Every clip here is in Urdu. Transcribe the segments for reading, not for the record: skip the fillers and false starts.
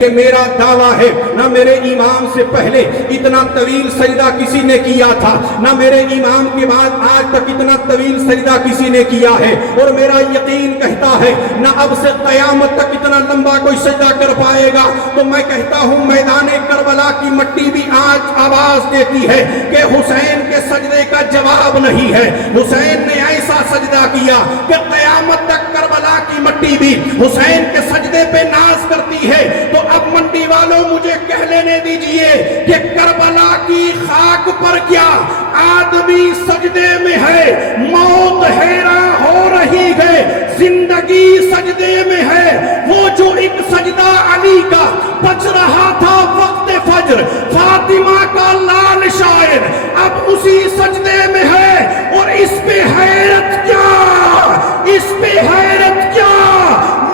کہ میرا دعویٰ ہے نہ میرے امام سے پہلے اتنا طویل سجدہ کسی نے کیا تھا، نہ میرے امام کے بعد آج تک اتنا طویل سجدہ کسی نے کیا ہے، اور میرا یقین کہتا ہے نہ اب سے قیامت تک اتنا لمبا کوئی سجدہ کر پائے گا۔ تو میں کہتا ہوں میدان کربلا کی مٹی بھی آج آواز دیتی ہے کہ حسین کے سجدے کا جواب نہیں ہے۔ حسین نے ایسا سجدہ کیا کہ قیامت تک کربلا کی مٹی بھی حسین کے سجدے پہ ناز کرتی ہے۔ تو اب منڈی والوں مجھے کہہ لینے دیجئے کہ کربلا کی خاک پر کیا آدمی سجدے میں ہے، موت حیراں ہو رہی ہے، زندگی سجدے میں ہے۔ وہ جو ایک سجدہ علی کا بچ رہا تھا وقت فجر، فاطمہ کا لال شاعر اب اسی سجدے میں ہے، اور اس پہ حیرت کیا، اس پہ حیرت کیا،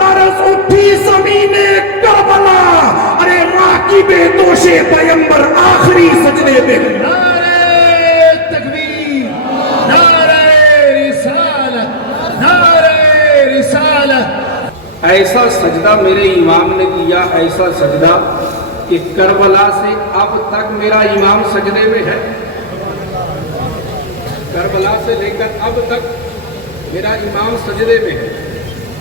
لرز اٹھی زمین کربلا، ارے راکب دوش پیمبر آخری سجدے پہ۔ نعرہ تکبیر، نعرہ رسالت، نعرہ رسالت۔ ایسا سجدہ میرے امام نے کیا، ایسا سجدہ کہ کربلا سے اب تک میرا امام سجدے میں ہے۔ کربلا سے لے کر اب تک میرا امام سجدے میں ہے،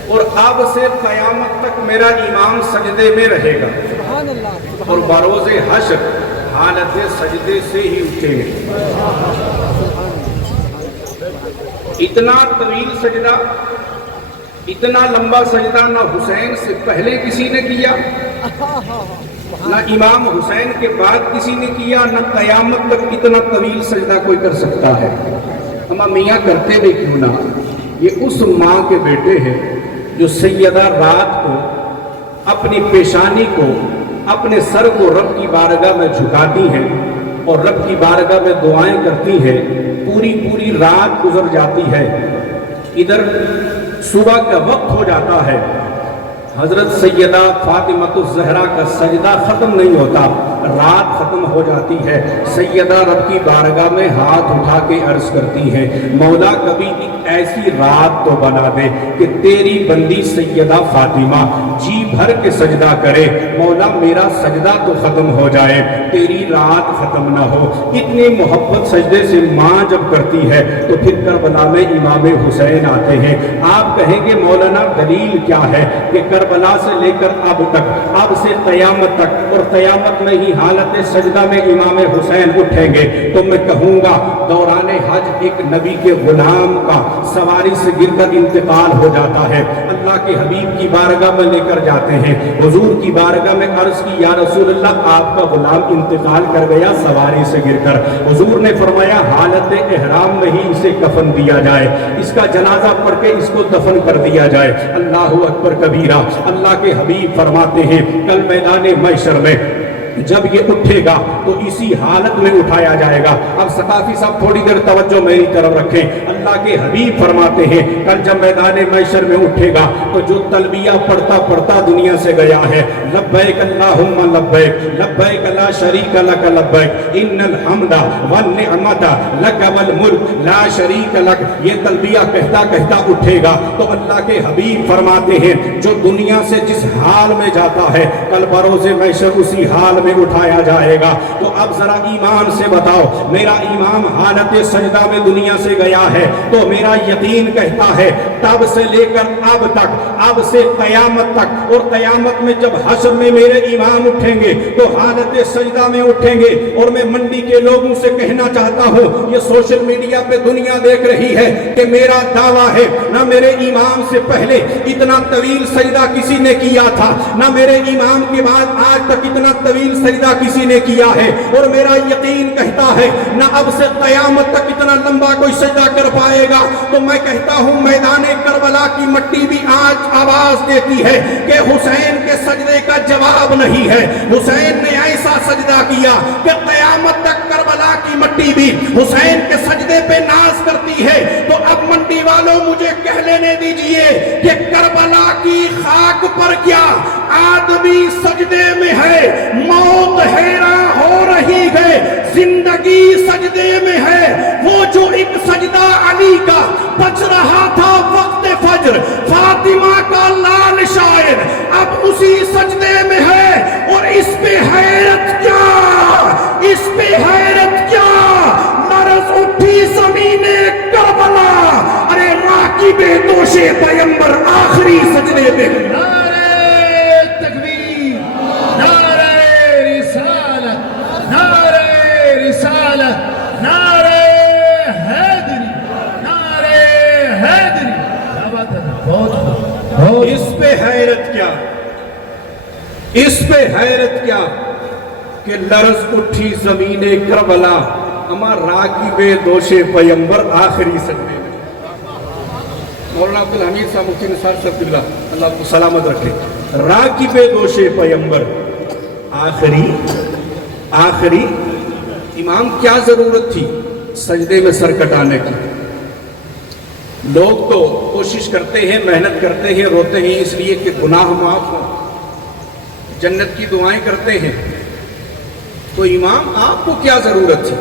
اور اب سے قیامت تک میرا امام سجدے میں رہے گا، اور بروز حشر حالت سجدے سے ہی اٹھیں گے۔ اتنا طویل سجدہ، اتنا لمبا سجدہ نہ حسین سے پہلے کسی نے کیا، نہ امام حسین کے بعد کسی نے کیا، نہ قیامت تک اتنا طویل سجدہ کوئی کر سکتا ہے۔ ہم میاں کرتے بھی کیوں نہ، یہ اس ماں کے بیٹے ہیں جو سیدہ رات کو اپنی پیشانی کو، اپنے سر کو رب کی بارگاہ میں جھکاتی ہیں اور رب کی بارگاہ میں دعائیں کرتی ہیں۔ پوری رات گزر جاتی ہے، ادھر صبح کا وقت ہو جاتا ہے، حضرت سیدہ فاطمہ الزہرا کا سجدہ ختم نہیں ہوتا، رات ختم ہو جاتی ہے۔ سیدہ رب کی بارگاہ میں ہاتھ اٹھا کے عرض کرتی ہیں، مولا کبھی ایک ایسی رات تو بنا دے کہ تیری بندی سیدہ فاطمہ جی بھر کے سجدہ کرے، مولا میرا سجدہ تو ختم ہو جائے، تیری رات ختم نہ ہو۔ اتنی محبت سجدے سے ماں جب کرتی ہے تو پھر کربلا میں امام حسین آتے ہیں۔ آپ کہیں گے مولانا دلیل کیا ہے کہ کربلا سے لے کر اب تک، اب سے قیامت تک، اور قیامت میں ہی حالت سجدہ میں امام حسین اٹھیں گے؟ تو میں کہوں گا دوران حج ایک نبی کے غلام کا سواری سے گر کر انتقال ہو جاتا ہے، اللہ کے حبیب کی بارگاہ میں لے کر جاتے ہیں، حضور کی بارگاہ میں عرض کی یا رسول اللہ آپ کا غلام انتقال کر گیا سواری سے گر کر۔ حضور نے فرمایا حالت احرام میں ہی اسے کفن دیا جائے، اس کا جنازہ پڑھ کے اس کو دفن کر دیا جائے۔ اللہ اکبر کبیرہ۔ اللہ کے حبیب فرماتے ہیں کل میدان محشر میں جب یہ اٹھے گا تو اسی حالت میں اٹھایا جائے گا۔ اب ثقافی صاحب تھوڑی دیر توجہ میری طرف رکھیں۔ اللہ کے حبیب فرماتے ہیں کل جب میدان محشر میں اٹھے گا تو جو تلبیہ پڑھتا پڑھتا دنیا سے گیا ہے، لبیک اللہم لبیک، لبیک لا شریک لک لبیک، ان الحمد والنعمت لک والملک لا شریک لک، یہ تلبیہ کہتا کہتا اٹھے گا تو اللہ کے حبیب فرماتے ہیں جو دنیا سے جس حال میں جاتا ہے کل بروز محشر اسی حال میں اٹھایا جائے گا۔ تو اب ذرا ایمان سے بتاؤ، میرا امام حالت سجدہ میں دنیا سے گیا ہے تو میرا یقین کہتا ہے تب سے لے کر اب تک، اب سے قیامت تک، اور قیامت میں جب حشر میں میرے امام اٹھیں گے تو حالت سجدہ میں اٹھیں گے۔ اور میں منڈی کے لوگوں سے کہنا چاہتا ہوں، یہ سوشل میڈیا پہ دنیا دیکھ رہی ہے کہ میرا دعویٰ ہے نہ میرے امام سے پہلے اتنا طویل سجدہ کسی نے کیا تھا، نہ میرے امام کے بعد آج تک اتنا طویل سجدہ کسی نے کیا ہے، اور میرا یقین کہتا ہے نہ اب سے قیامت تک اتنا لمبا کوئی سجدہ کر پائے گا۔ تو میں کہتا ہوں میدان کربلا کی مٹی بھی آج آواز دیتی ہے کہ حسین کے سجدے کا جواب نہیں ہے۔ حسین نے ایسا سجدہ کیا کہ قیامت تک کربلا کی مٹی بھی حسین کے سجدے پہ ناز کرتی ہے۔ تو اب منڈی والوں مجھے کہہ لینے دیجئے کہ کربلا کی خاک پر کیا آدمی سجدے میں ہے، موت حیراں ہو رہی ہے، زندگی سجدے میں ہے۔ وہ جو ایک سجدہ علی کا بچ رہا تھا وقت فجر، فاطمہ کا لال شاعر اب اسی سجدے میں ہے، اس پہ حیرت کیا کہ لرز اٹھی زمین کربلا، اما راکب دوش پیمبر آخری سجدے میں۔ مولانا عبدالحمید صاحب مفتی نثار صاحب اللہ اللہ کو سلامت رکھے، راکب دوش پیمبر آخری امام کیا ضرورت تھی سجدے میں سر کٹانے کی؟ لوگ تو کوشش کرتے ہیں، محنت کرتے ہیں، روتے ہیں اس لیے کہ گناہ معاف ہوں، جنت کی دعائیں کرتے ہیں، تو امام آپ کو کیا ضرورت تھی؟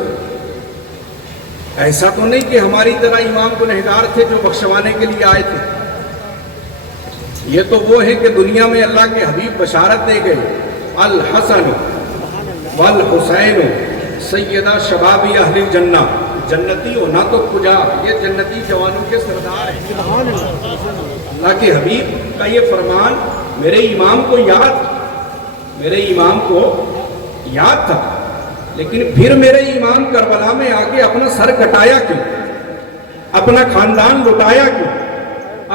ایسا تو نہیں کہ ہماری طرح امام گنہگار تھے جو بخشوانے کے لیے آئے تھے۔ یہ تو وہ ہے کہ دنیا میں اللہ کے حبیب بشارت دے گئے، الحسن والحسین سیدہ شباب اہل الجنہ، جنتی ہونا تو کجا، یہ جنتی جوانوں کے سردار ہیں۔ اللہ کے حبیب کا یہ فرمان میرے امام کو یاد تھا، لیکن پھر میرے امام کربلا میں آ کے اپنا سر کٹایا کیوں؟ اپنا خاندان لٹایا کیوں؟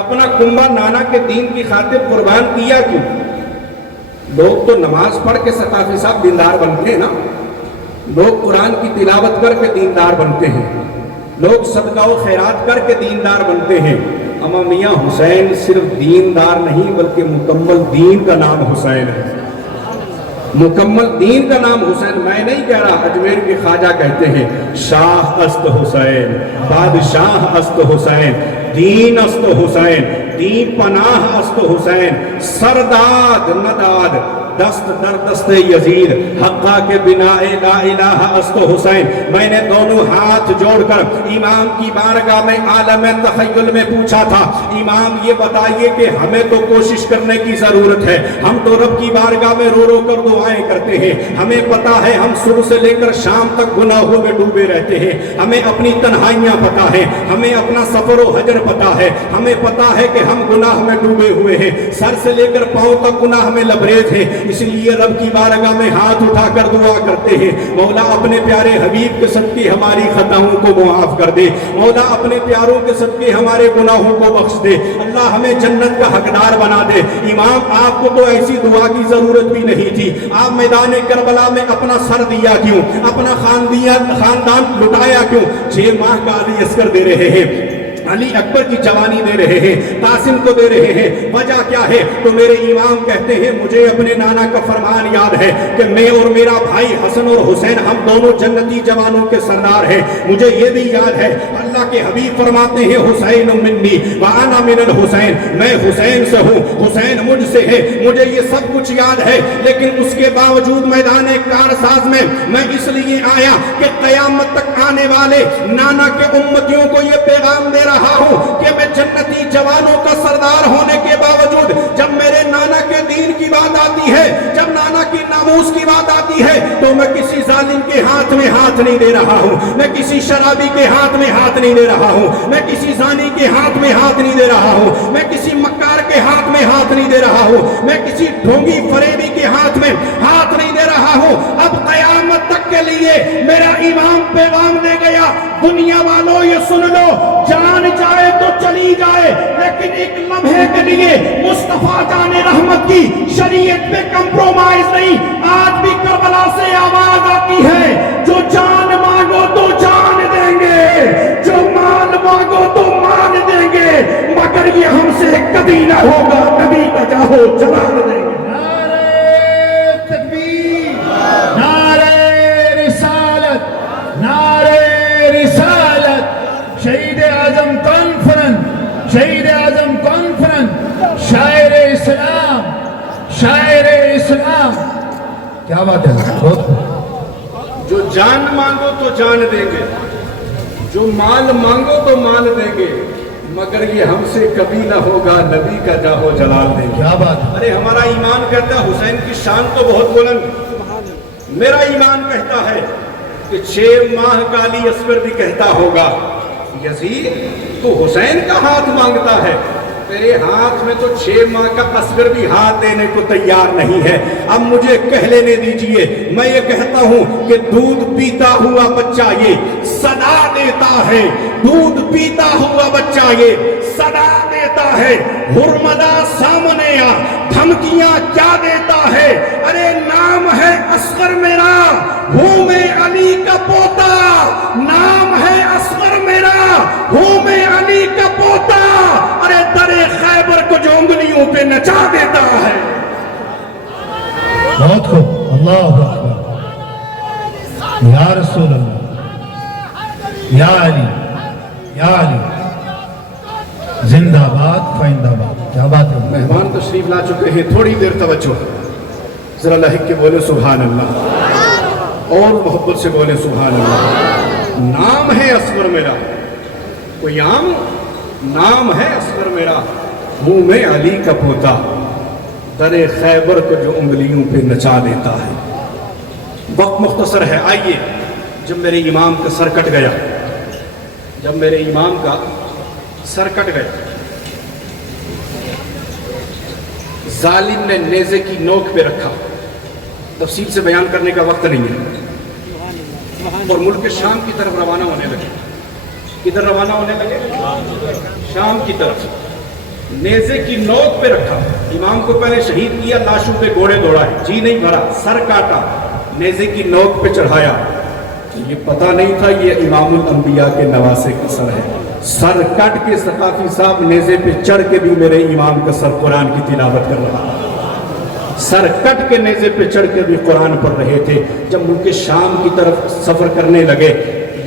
اپنا کنبہ نانا کے دین کی خاطر قربان کیا کیوں؟ لوگ تو نماز پڑھ کے ثقافی صاحب دیندار بنتے ہیں نا، لوگ قرآن کی تلاوت کر کے دیندار بنتے ہیں، لوگ صدقہ و خیرات کر کے دیندار بنتے ہیں، اما میاں حسین صرف دیندار نہیں بلکہ مکمل دین کا نام حسین ہے، مکمل دین کا نام حسین۔ میں نہیں کہہ رہا، اجمیر کے خواجہ کہتے ہیں شاہ است حسین، بادشاہ است حسین، دین است حسین، دین پناہ است حسین، سرداد نداد دست در دست یزید، حقا کے بنا لا الہ است حسین۔ میں نے دونوں ہاتھ جوڑ کر امام کی بارگاہ میں عالم تخیل میں پوچھا تھا، امام یہ بتائیے کہ ہمیں تو کوشش کرنے کی ضرورت ہے، ہم تو رب کی بارگاہ میں رو رو کر دعائیں کرتے ہیں، ہمیں پتا ہے ہم صبح سے لے کر شام تک گناہوں میں ڈوبے رہتے ہیں، ہمیں اپنی تنہائیاں پتا ہے، ہمیں اپنا سفر و حجر پتا ہے، ہمیں پتا ہے کہ ہم گناہ میں ڈوبے ہوئے ہیں، سر سے لے کر پاؤں تک گناہ میں لبریز ہیں، اس لیے رب کی بارگاہ میں ہاتھ اٹھا کر دعا کرتے ہیں، مولا اپنے پیارے حبیب کے صدقے ہماری خطاؤں کو معاف کر دے، مولا اپنے پیاروں کے صدقے ہمارے گناہوں کو بخش دے، اللہ ہمیں جنت کا حقدار بنا دے۔ امام آپ کو تو ایسی دعا کی ضرورت بھی نہیں تھی، آپ میدان کربلا میں اپنا سر دیا کیوں؟ اپنا خاندان لٹایا کیوں؟ 6 ماہ کا علی اصغر دے رہے ہیں، علی اکبر کی جوانی دے رہے ہیں، قاسم کو دے رہے ہیں، وجہ کیا ہے؟ تو میرے امام کہتے ہیں مجھے اپنے نانا کا فرمان یاد ہے کہ میں اور میرا بھائی حسن اور حسین ہم دونوں جنتی جوانوں کے سردار ہیں، مجھے یہ بھی یاد ہے اللہ کے حبیب فرماتے ہیں حسین منی وانا من الحسین، میں حسین سے ہوں، حسین مجھ سے ہے، مجھے یہ سب کچھ یاد ہے، لیکن اس کے باوجود میدان کارساز میں میں اس لیے آیا کہ قیامت تک آنے والے نانا کے امتیوں کو یہ پیغام دے رہا ہوں کہ میں جنتی جوانوں کا سردار ہونے کے باوجود جب میرے نانا کے دین کی بات آتی ہے، جب نانا کی ناموس کی بات آتی ہے، تو میں کسی ظالم کے ہاتھ میں ہاتھ نہیں دے رہا ہوں، میں کسی شرابی کے ہاتھ میں ہاتھ نہیں دے رہا ہوں، میں کسی زانی کے ہاتھ میں ہاتھ نہیں دے رہا ہوں، میں کسی مکار کے ہاتھ میں ہاتھ نہیں دے رہا ہوں، میں کسی ڈھونگی فریبی کے ہاتھ میں ہاتھ نہیں دے رہا ہوں۔ اب قیامت تک کے لیے میرا امام پیغام دے گیا، دنیا والوں یہ سن لو، جان جائے تو چلی جائے، لیکن ایک لمحے کے لیے مصطفیٰ جان رحمت کی شریعت پہ کمپرومائز نہیں۔ آج بھی کربلا سے آواز آتی ہے، جو جان مانگو تو جان دیں گے، جو مال مانگو تو مال دیں گے، مگر یہ ہم سے کبھی نہ ہوگا، نبی کا جاہو جلال دیں گے۔ نعرہ تکبیر، نعرہ رسالت، نعرہ رسالت، شہید اعظم کانفرنس، شہید اعظم کانفرنس، شاعر اسلام، شاعر اسلام، کیا بات ہے؟ جو جان مانگو تو جان دیں گے، جو مال مانگو تو مال دیں گے، مگر یہ ہم سے کبھی نہ ہوگا، نبی کا جاہو جلال دیں گے۔ کیا بات؟ ارے ہمارا ایمان کہتا ہے حسین کی شان تو بہت بلند، میرا ایمان کہتا ہے کہ 6 ماہ کا علی اصغر بھی کہتا ہوگا یزید تو حسین کا ہاتھ مانگتا ہے، تیرے ہاتھ میں تو 6 ماہ کا اصغر بھی ہاتھ دینے کو تیار نہیں ہے، اب مجھے کہہ لینے دیجئے، میں یہ کہتا ہوں کہ دودھ پیتا ہوا بچہ یہ صدا دیتا ہے، دودھ پیتا ہوا بچہ یہ صدا دیتا دیتا ہے، حرمدہ سامنے آ دھمکیاں کیا دیتا ہے، ارے نام ہے اصغر میرا، ہوں میں علی کا پوتا، نام ہے اصغر میرا، ہوں میں علی کا پوتا، ارے در خیبر کو جو انگلیوں پہ نچا دیتا ہے۔ بہت خوب، اللہ اکبر، یا رسول اللہ، یا علی، یا علی، زندہ باد فائندہ باد، کیا بات ہے۔ مہمان تشریف لا چکے ہیں، تھوڑی دیر توجہ، ذرا لہک کے بولے سبحان اللہ، اور محبت سے بولے سبحان اللہ۔ نام ہے اصغر میرا، کوئی عام نام ہے اصغر میرا، ہوں میں علی کا پوتا، در خیبر کو جو انگلیوں پہ نچا دیتا ہے۔ وقت مختصر ہے، آئیے، جب میرے امام کا سر کٹ گیا، جب میرے امام کا سر کٹ گیا، ظالم نے نیزے کی نوک پہ رکھا، تفصیل سے بیان کرنے کا وقت نہیں ہے، اور ملک شام کی طرف روانہ ہونے لگے۔ کدھر روانہ ہونے لگے؟ شام کی طرف۔ نیزے کی نوک پہ رکھا، امام کو پہلے شہید کیا، لاشوں پہ گھوڑے دوڑائے، جی نہیں بھرا، سر کاٹا، نیزے کی نوک پہ چڑھایا۔ یہ پتہ نہیں تھا یہ امام الانبیاء کے نواسے کا سر ہے۔ سر کٹ کے ثقافی صاحب نیزے پہ چڑھ کے بھی میرے امام کا سر قرآن کی تلاوت کر رہا تھا، سر کٹ کے نیزے پہ چڑھ کے بھی قرآن پڑھ رہے تھے۔ جب ملک شام کی طرف سفر کرنے لگے،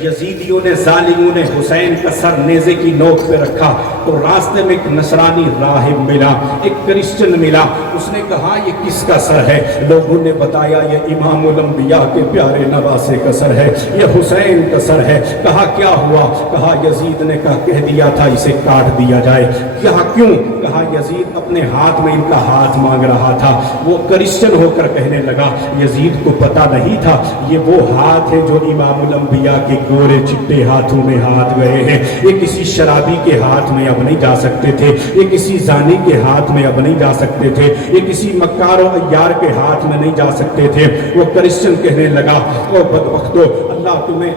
یزیدیوں نے، ظالموں نے حسین کا سر نیزے کی نوک پہ رکھا، تو راستے میں ایک نصرانی راہب ملا، ایک کرسچن ملا، اس نے کہا یہ کس کا سر ہے؟ لوگوں نے بتایا یہ امام الانبیاء کے پیارے نواسے کا سر ہے، یہ حسین کا سر ہے۔ کہا کیا ہوا؟ کہا یزید نے کہہ دیا تھا اسے کاٹ دیا جائے۔ کہا کیوں؟ کہا یزید اپنے ہاتھ میں ان کا ہاتھ مانگ رہا تھا۔ وہ کرسچن ہو کر کہنے لگا یزید کو پتہ نہیں تھا یہ وہ ہاتھ ہے جو امام الانبیاء کے گورے چٹے ہاتھوں میں ہاتھ گئے ہیں، یہ کسی شرابی کے ہاتھ میں اب نہیں جا سکتے تھے، یہ کسی زانی کے ہاتھ میں اب نہیں جا سکتے تھے، یہ کسی مکار و عیار کے ہاتھ میں نہیں جا سکتے تھے۔ وہ کرسچن کہنے لگا او بدبختو، اللہ تمہیں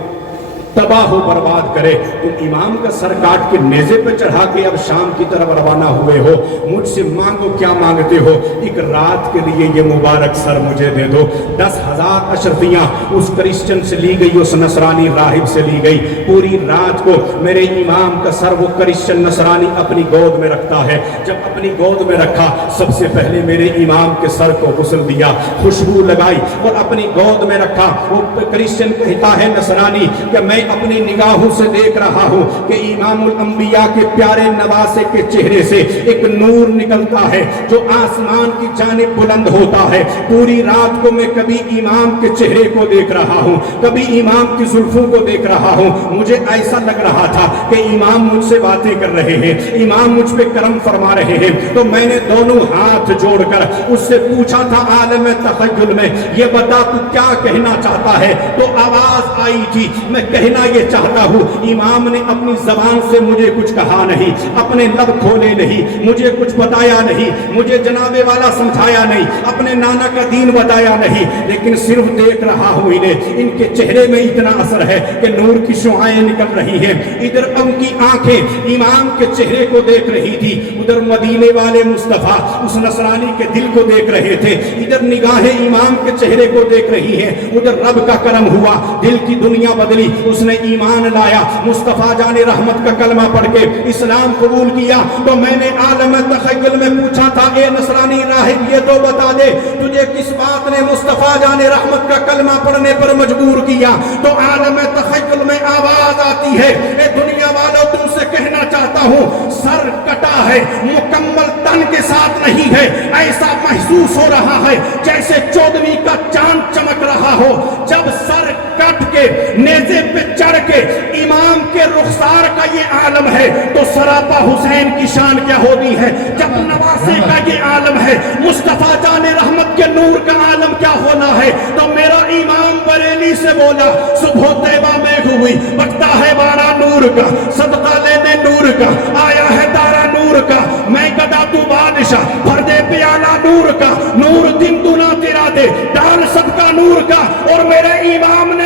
تباہ و برباد کرے، تم امام کا سر کاٹ کے نیزے پہ چڑھا کے اب شام کی طرف روانہ ہوئے ہو، مجھ سے مانگو کیا مانگتے ہو؟ ایک رات کے لیے یہ مبارک سر مجھے دے دو۔ 10,000 اشرفیاں اس کرسچن سے لی گئی، اس نصرانی راہب سے لی گئی۔ پوری رات کو میرے امام کا سر وہ کرسچن نصرانی اپنی گود میں رکھتا ہے۔ جب اپنی گود میں رکھا، سب سے پہلے میرے امام کے سر کو غسل دیا، خوشبو لگائی اور اپنی گود میں رکھا۔ وہ کرسچن کہتا ہے نصرانی کہ میں اپنی نگاہوں سے دیکھ رہا ہوں کہ امام الانبیاء کے پیارے نواسے کے چہرے سے ایک نور نکلتا ہے جو آسمان کی جانب بلند ہوتا ہے۔ پوری رات کو میں کبھی امام کے چہرے کو دیکھ رہا ہوں، کبھی امام کی زلفوں کو دیکھ رہا ہوں۔ مجھے ایسا لگ رہا تھا کہ امام مجھ سے باتیں کر رہے ہیں، امام مجھ پہ کرم فرما رہے ہیں۔ تو میں نے دونوں ہاتھ جوڑ کر اس سے پوچھا تھا عالم تخیل میں، یہ بتا تو کیا کہنا چاہتا ہے؟ تو آواز آئی تھی، میں کہنا یہ چاہتا ہوں امام نے اپنی زبان سے مجھے کچھ کہا نہیں، اپنے لب کھولے نہیں، مجھے کچھ بتایا نہیں، مجھے جناب والا سمجھایا نہیں، اپنے نانا کا دین بتایا نہیں، لیکن صرف دیکھ رہا ہوں انہیں، ان کے چہرے میں اتنا اثر ہے کہ نور کی شعائیں نکل رہی ہیں۔ ادھر ان کی آنکھیں امام کے چہرے کو دیکھ رہی تھی، ادھر مدینے والے مصطفیٰ اس نصرانی کے دل کو دیکھ رہے تھے، ادھر نگاہیں امام کے چہرے کو دیکھ رہی ہیں، ادھر رب کا کرم ہوا، دل کی دنیا بدلی، اس نے ایمان لایا، مصطفیٰ جان رحمت کا کلمہ پڑھ کے اسلام قبول کیا۔ تو میں نے عالم تخیل میں پوچھا تھا اے نصرانی راہب یہ تو بتا دے تجھے کس بات نے مصطفیٰ جان رحمت کا کلمہ پڑھنے پر مجبور کیا؟ تو عالم تخیل میں آواز آتی ہے اے دنیا والوں تم سے کہنا چاہتا ہوں سر کٹا ہے، مکمل تن کے ساتھ نہیں ہے، ایسا محسوس ہو رہا ہے جیسے 14ویں کا چاند چمک رہا ہو۔ جب سر کٹ کے نیزے پہ چڑھ کے امام کے رخسار کا یہ عالم ہے تو سراپا حسین کی شان کیا ہوتی ہے؟ جب نواسے کا یہ عالم ہے، مصطفیٰ جان رحمت کے نور کا عالم کیا ہونا ہے؟ تو میرا امام بریلی سے بولا صبح طیبہ میں ہوئی، بکتا ہے بارہ نور کا، صدقہ لینے نور کا، آیا ہے دارہ نور کا، میں گدا تو بادشاہ بھر دے پیالہ نور کا، نور دن دنا تیرا دے ڈال سب کا نور کا۔ اور میرے امام نے